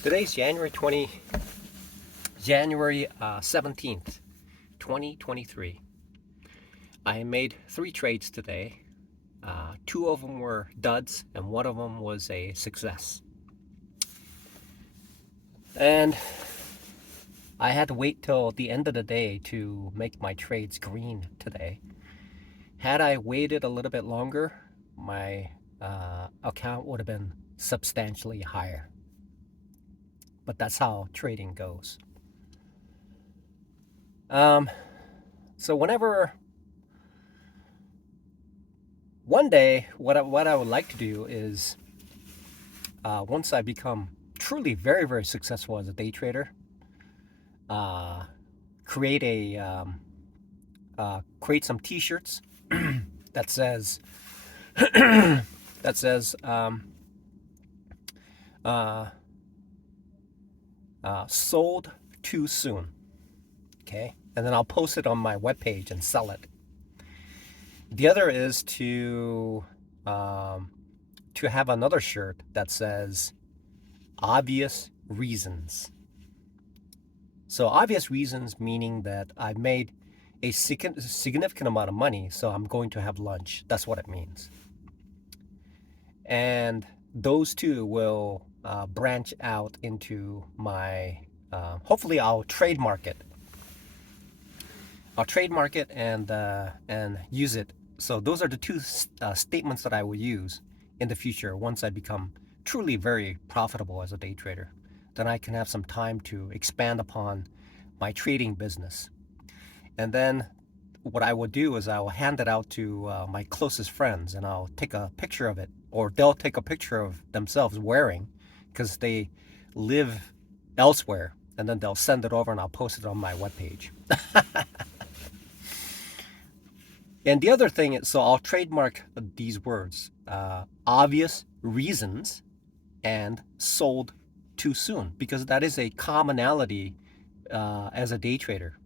Today's January 17th, 2023. I made 3 trades today. Two of them were duds, and one of them was a success. And I had to wait till the end of the day to make my trades green today. Had I waited a little bit longer, my account would have been substantially higher. But that's how trading goes. So whenever one day, what I would like to do is, once I become truly very successful as a day trader, uh, create create some T-shirts that says that says uh, sold too soon. Okay, and then I'll post it on my webpage and sell it. The other is to have another shirt that says obvious reasons. So obvious reasons meaning that I've made a significant amount of money, so I'm going to have lunch. That's what it means. And those two will branch out into my, hopefully I'll trademark it. I'll trademark it and use it. So those are the two statements that I will use in the future once I become truly very profitable as a day trader. Then I can have some time to expand upon my trading business. And then what I will do is I will hand it out to my closest friends, and I'll take a picture of it, or they'll take a picture of themselves wearing, because they live elsewhere, and then they'll send it over and I'll post it on my webpage. And the other thing is, so I'll trademark these words, obvious reasons and sold too soon, because that is a commonality as a day trader.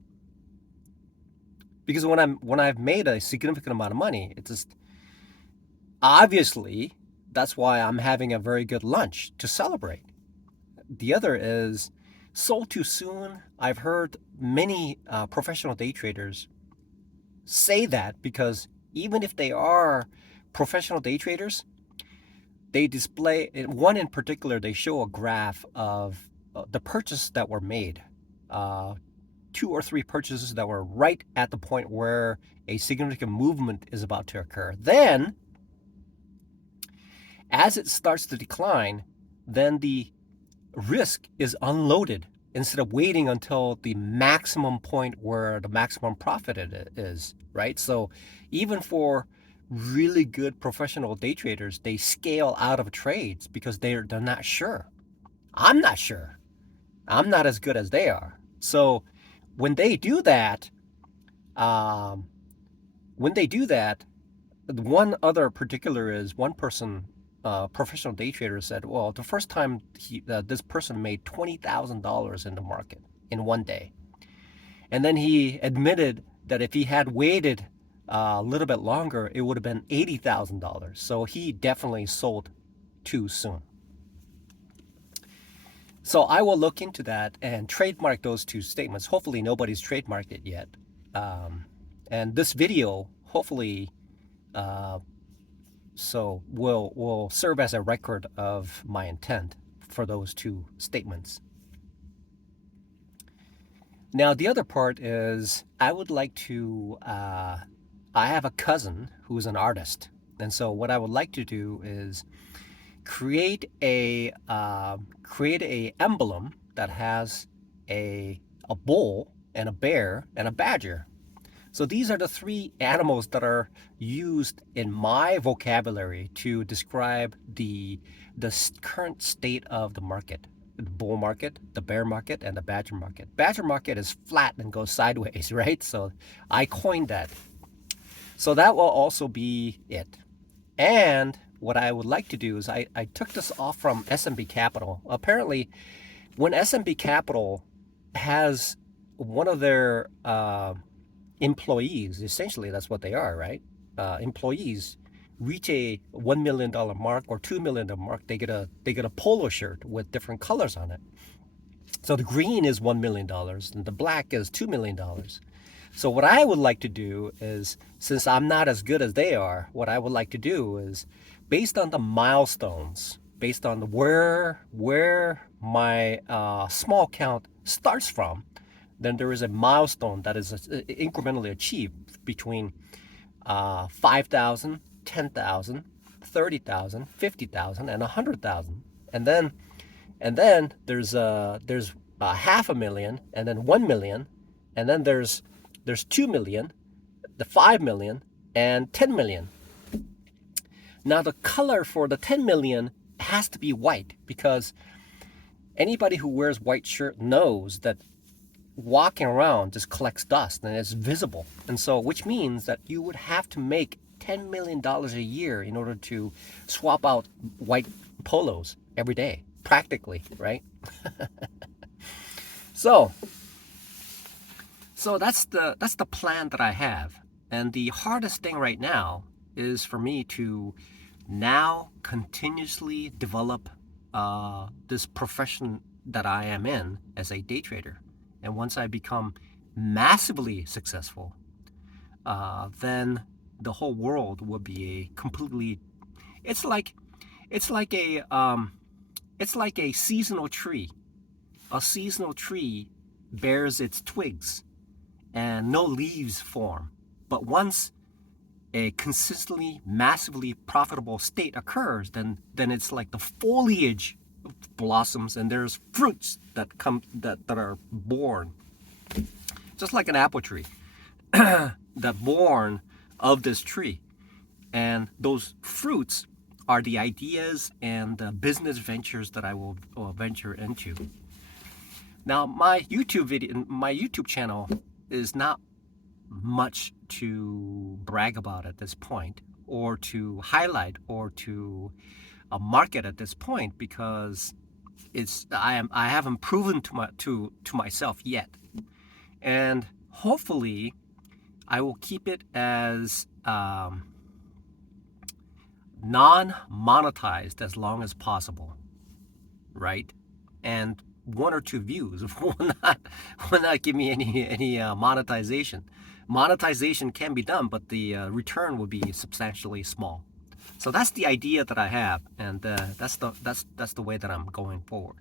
Because when I've made a significant amount of money, it's just obviously that's why I'm having a very good lunch to celebrate. The other is sold too soon. I've heard many professional day traders say that, because even if they are professional day traders, they display one in particular. They show a graph of the purchases that were made, 2 or 3 purchases that were right at the point where a significant movement is about to occur. Then, as it starts to decline, then the risk is unloaded instead of waiting until the maximum point where the maximum profit is, right? So even for really good professional day traders, they scale out of trades because they're not sure. I'm not sure. I'm not as good as they are. So when they do that, um, one other particular is one person, professional day trader, said, well, the first time this person made $20,000 in the market in one day. And then he admitted that if he had waited a little bit longer, it would have been $80,000. So he definitely sold too soon. So I will look into that and trademark those two statements. Hopefully nobody's trademarked it yet. And this video, hopefully, so will serve as a record of my intent for those two statements. Now the other part is I would like to, I have a cousin who's an artist. And so what I would like to do is create a emblem that has a bull and a bear and a badger. So these are the 3 animals that are used in my vocabulary to describe the current state of the market. The bull market, the bear market, and the badger market. Badger market is flat and goes sideways, right? So I coined that. So that will also be it. And what I would like to do is I took this off from S&P Capital. Apparently, when S&P Capital has one of their employees, essentially that's what they are, right? Employees reach a $1 million mark or $2 million mark, they get a polo shirt with different colors on it. So the green is $1 million and the black is $2 million. So what I would like to do is, since I'm not as good as they are, what I would like to do is, based on the milestones, based on where my small count starts from, then there is a milestone that is incrementally achieved between 5,000, 10,000, 30,000, 50,000, and 100,000, and then there's a half a million, and then 1 million, and then there's 2 million, the 5 million, and 10 million. Now the color for the 10 million has to be white, because anybody who wears white shirt knows that walking around just collects dust and it's visible. And so, which means that you would have to make $10 million a year in order to swap out white polos every day, practically, right? So that's the plan that I have. And the hardest thing right now is for me to now continuously develop this profession that I am in as a day trader. And once I become massively successful, then the whole world will be a completely. It's like a seasonal tree. A seasonal tree bears its twigs, and no leaves form. But once a consistently, massively profitable state occurs, then it's like the foliage blossoms and there's fruits that are born, just like an apple tree that born of this tree. And those fruits are the ideas and the business ventures that I will venture into. Now, my YouTube channel is not much to brag about at this point, or to highlight, or to market at this point, because I haven't proven to myself yet, and hopefully I will keep it as non-monetized as long as possible, right? And 1 or 2 views will not give me any monetization. Monetization can be done, but the return will be substantially small. So that's the idea that I have, and that's the way that I'm going forward.